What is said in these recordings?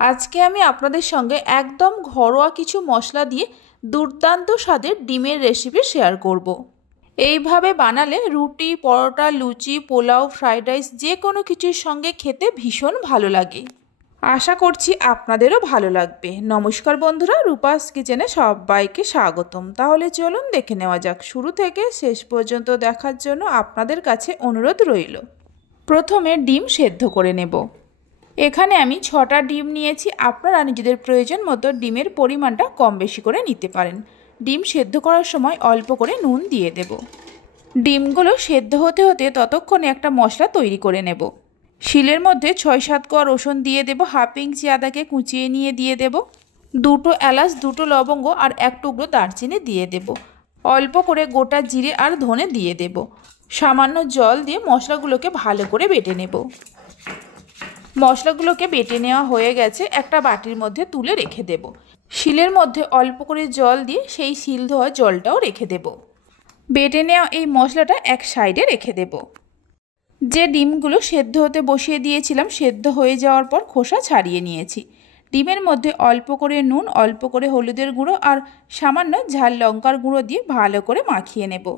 আজকে আমি আপনাদের সঙ্গে একদম ঘরোয়া কিছু মশলা দিয়ে দুর্দান্ত স্বাদের ডিমের রেসিপি শেয়ার করব। এইভাবে বানালে রুটি, পরোটা, লুচি, পোলাও, ফ্রাইড রাইস যে কোনো কিছুর সঙ্গে খেতে ভীষণ ভালো লাগে। আশা করছি আপনাদেরও ভালো লাগবে। নমস্কার বন্ধুরা, রূপাস কিচেনে সবাইকে স্বাগতম। তাহলে চলুন দেখে নেওয়া যাক। শুরু থেকে শেষ পর্যন্ত দেখার জন্য আপনাদের কাছে অনুরোধ রইল। প্রথমে ডিম সেদ্ধ করে নেব। এখানে আমি 6টা ডিম নিয়েছি। আপনারা নিজেদের প্রয়োজন মতো ডিমের পরিমাণটা কম বেশি করে নিতে পারেন। ডিম সেদ্ধ করার সময় অল্প করে নুন দিয়ে দেব। ডিমগুলো সেদ্ধ হতে হতে ততক্ষণে একটা মশলা তৈরি করে নেব। শিলের মধ্যে 6-7 কোয়া রসুন দিয়ে দেব। হাফ ইঞ্চি আদাকে কুচিয়ে নিয়ে দিয়ে দেব। 2টো এলাচ, 2টো লবঙ্গ আর 1 টুকরো দারচিনি দিয়ে দেব। অল্প করে গোটা জিরে আর ধনে দিয়ে দেব। সামান্য জল দিয়ে মশলাগুলোকে ভালো করে বেটে নেব। মশলাগুলোকে বেটে নেওয়া হয়ে গেছে। একটা বাটির মধ্যে তুলে রেখে দেব। শিলের মধ্যে অল্প করে জল দিয়ে সেই শিল ধোয়া জলটাও রেখে দেব। বেটে নেওয়া এই মশলাটা এক সাইডে রেখে দেব। যে ডিমগুলো সেদ্ধ হতে বসিয়ে দিয়েছিলাম, সেদ্ধ হয়ে যাওয়ার পর খোসা ছাড়িয়ে নিয়েছি। ডিমের মধ্যে অল্প করে নুন, অল্প করে হলুদের গুঁড়ো আর সামান্য ঝাল লঙ্কার গুঁড়ো দিয়ে ভালো করে মাখিয়ে নেব।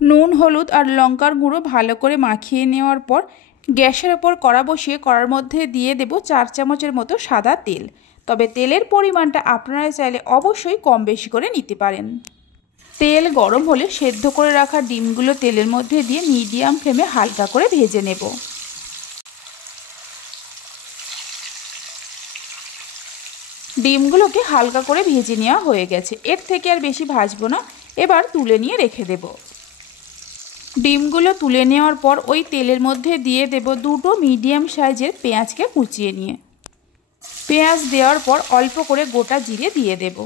নুন, হলুদ আর লঙ্কার গুঁড়ো ভালো করে মাখিয়ে নেওয়ার পর গ্যাসের ওপর কড়া বসিয়ে কড়ার মধ্যে দিয়ে দেব 4 চামচের মতো সাদা তেল। তবে তেলের পরিমাণটা আপনারা চাইলে অবশ্যই কম বেশি করে নিতে পারেন। তেল গরম হলে সেদ্ধ করে রাখা ডিমগুলো তেলের মধ্যে দিয়ে মিডিয়াম ফ্লেমে হালকা করে ভেজে নেব। ডিমগুলোকে হালকা করে ভেজে নেওয়া হয়ে গেছে। এর থেকে আর বেশি ভাজবো না। এবার তুলে নিয়ে রেখে দেব। ডিমগুলো তুলে নেওয়ার পর ওই তেলের মধ্যে দিয়ে দেব 2টো মিডিয়াম সাইজের পেঁয়াজকে কুচিয়ে নিয়ে। পেঁয়াজ দেওয়ার পর অল্প করে গোটা জিরে দিয়ে দেব।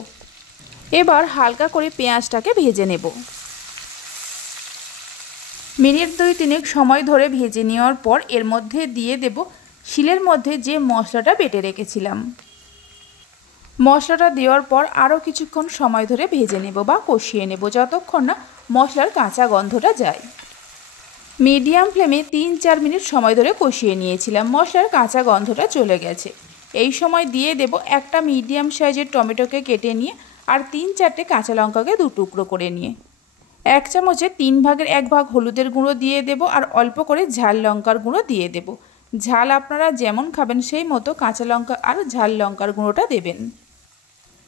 এবার হালকা করে পেঁয়াজটাকে ভেজে নেব। মিনিট 2-3 সময় ধরে ভেজে নেওয়ার পর এর মধ্যে দিয়ে দেব শিলের মধ্যে যে মশলাটা বেটে রেখেছিলাম। মশলাটা দেওয়ার পর আরও কিছুক্ষণ সময় ধরে ভেজে নেব বা কষিয়ে নেব, যতক্ষণ না মশলার কাঁচা গন্ধটা যায়। মিডিয়াম ফ্লেমে 3-4 মিনিট সময় ধরে কষিয়ে নিয়েছিলাম। মশলার কাঁচা গন্ধটা চলে গেছে। এই সময় দিয়ে দেব একটা মিডিয়াম সাইজের টমেটোকে কেটে নিয়ে আর 3-4টে কাঁচা লঙ্কাকে 2 টুকরো করে নিয়ে 1 চামচে 3 ভাগের 1 ভাগ হলুদের গুঁড়ো দিয়ে দেব আর অল্প করে ঝাল লঙ্কার গুঁড়ো দিয়ে দেব। ঝাল আপনারা যেমন খাবেন সেই মতো কাঁচা লঙ্কা আর ঝাল লঙ্কার গুঁড়োটা দেবেন।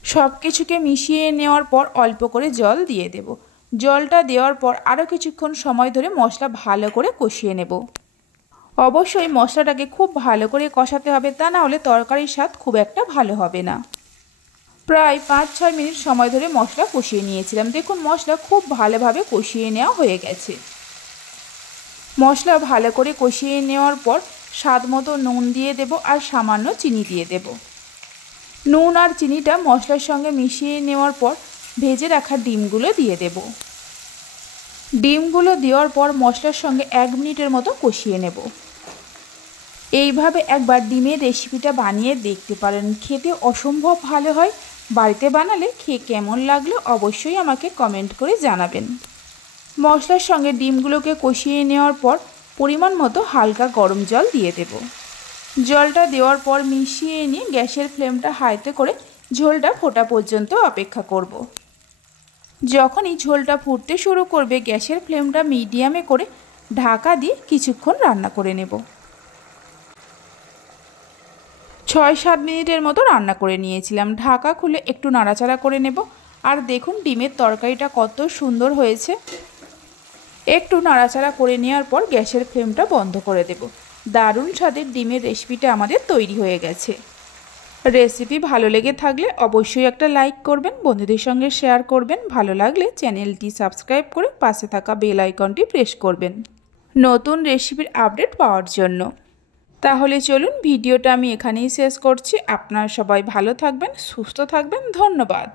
সব কিছুকে মিশিয়ে নেওয়ার পর অল্প করে জল দিয়ে দেব। জলটা দেওয়ার পর আরও কিছুক্ষণ সময় ধরে মশলা ভালো করে কষিয়ে নেব। অবশ্যই মশলাটাকে খুব ভালো করে কষাতে হবে, তা না হলে তরকারির স্বাদ খুব একটা ভালো হবে না। প্রায় 5-6 মিনিট সময় ধরে মশলা কষিয়ে নিয়েছিলাম। দেখুন মশলা খুব ভালোভাবে কষিয়ে নেওয়া হয়ে গেছে। মশলা ভালো করে কষিয়ে নেওয়ার পর স্বাদ মতো নুন দিয়ে দেব আর সামান্য চিনি দিয়ে দেব। নুন আর চিনিটা মশলার সঙ্গে মিশিয়ে নেওয়ার পর ভেজে রাখা ডিমগুলো দিয়ে দেব। ডিমগুলো দেওয়ার পর মশলার সঙ্গে 1 মিনিটের মতো কষিয়ে নেব। এইভাবে একবার ডিমের রেসিপিটা বানিয়ে দেখতে পারেন, খেতে অসম্ভব ভালো হয়। বাড়িতে বানালে খেয়ে কেমন লাগলো অবশ্যই আমাকে কমেন্ট করে জানাবেন। মশলার সঙ্গে ডিমগুলোকে কষিয়ে নেওয়ার পর পরিমাণ মতো হালকা গরম জল দিয়ে দেব। জলটা দেওয়ার পর মিশিয়ে নিয়ে গ্যাসের ফ্লেমটা হাইতে করে ঝোলটা ফোটা পর্যন্ত অপেক্ষা করব। যখনই ঝোলটা ফুটতে শুরু করবে গ্যাসের ফ্লেমটা মিডিয়ামে করে ঢাকা দিয়ে কিছুক্ষণ রান্না করে নেব। 6-7 মিনিটের মতো রান্না করে নিয়েছিলাম। ঢাকা খুলে একটু নাড়াচাড়া করে নেব। আর দেখুন ডিমের তরকারিটা কত সুন্দর হয়েছে। একটু নাড়াচাড়া করে নেওয়ার পর গ্যাসের ফ্লেমটা বন্ধ করে দেব। দারুণ স্বাদের ডিমের রেসিপিটা আমাদের তৈরি হয়ে গেছে। রেসিপি ভালো লেগে থাকলে অবশ্যই একটা লাইক করবেন, বন্ধুদের সঙ্গে শেয়ার করবেন। ভালো লাগলে চ্যানেলটি সাবস্ক্রাইব করে পাশে থাকা বেল আইকনটি প্রেস করবেন নতুন রেসিপির আপডেট পাওয়ার জন্য। তাহলে চলুন ভিডিওটা আমি এখানেই শেষ করছি। আপনারা সবাই ভালো থাকবেন, সুস্থ থাকবেন। ধন্যবাদ।